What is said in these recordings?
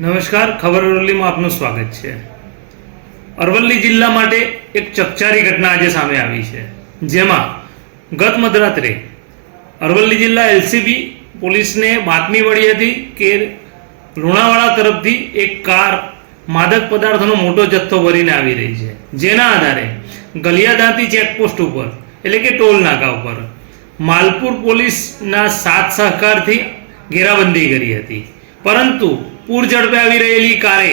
નમસ્કાર, ખબર અરવલ્લીમાં આપનું સ્વાગત છે। અરવલ્લી જિલ્લા માટે એક ચકચારી ઘટના આજે સામે આવી છે, જેમાં ગત મધરાત્રે અરવલ્લી જિલ્લા એલસીબી પોલીસને બાતમી મળી હતી કે લુણાવાડા તરફથી એક કાર માદક પદાર્થોનો મોટો જથ્થો ભરીને આવી રહી છે, જેના આધારે ગલિયાદાંતી ચેકપોસ્ટ ઉપર એટલે કે ટોલ નાકા ઉપર માલપુર પોલીસના સાથ સહકારથી ઘેરાબંધી કરી હતી, પરંતુ પૂર ઝડપે આવી રહેલી કારે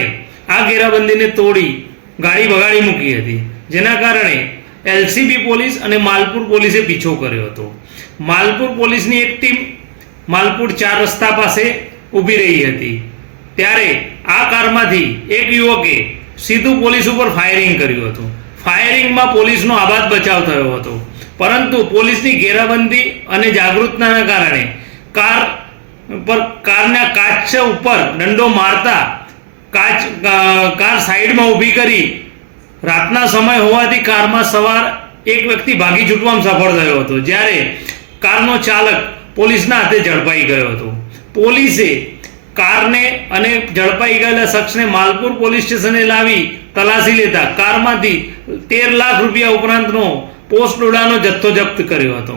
આ ઘેરાબંધીને તોડી ગાડી ભગાડી મૂકી હતી, જેના કારણે એલસીબી પોલીસ અને માલપુર પોલીસે પીછો કર્યો હતો। માલપુર પોલીસની એક ટીમ માલપુર 4 રસ્તા પાસે ઊભી રહી હતી, ત્યારે આ કારમાંથી એક યુવકે સીધું પોલીસ ઉપર ફાયરિંગ કર્યું હતું। ફાયરિંગમાં પોલીસનો આબાદ બચાવ થયો હતો, પરંતુ પોલીસની ઘેરાબંધી અને જાગૃતતાના કારણે કારના કાચ ઉપર દંડો મારતા કાર સાઈડમાં ઊભી કરી રાતના સમય હોવાથી કારમાં સવાર એક વ્યક્તિ ભાગી છૂટવામાં સફળ થયો હતો, જ્યારે કારનો ચાલક પોલીસના હાથે ઝડપાઈ ગયો હતો। પોલીસે કારને અને ઝડપાઈ ગયેલા શખ્સને માલપુર પોલીસ સ્ટેશને લાવી તલાશી લેતા કારમાંથી 13 લાખ રૂપિયા ઉપરાંતનો પોસ્ટ ડોડાનો જથ્થો જપ્ત કર્યો હતો।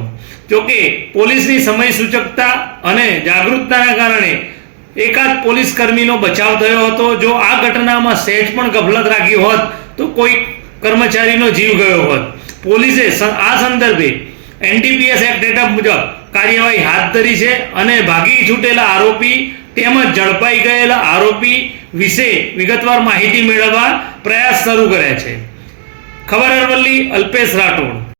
જોકે પોલીસની સમય સૂચકતા અને જાગૃતતાના કારણે એકાદ પોલીસ કર્મીનો બચાવ થયો હતો। જો આ ઘટનામાં સહેજ પણ ગફલત રાખી હોત તો કોઈ કર્મચારીનો જીવ ગયો હોત। પોલીસે આ સંદર્ભે એનડીપીએસ એક્ટ હેઠળ મુજબ કાર્યવાહી હાથ ધરી છે અને ભાગી છૂટેલા આરોપી તેમજ ઝડપાઈ ગયેલા આરોપી વિશે વિગતવાર માહિતી મેળવવા પ્રયાસ શરૂ કર્યા છે। ખબર અરવલ્લી, અલ્પેશ રાઠોડ।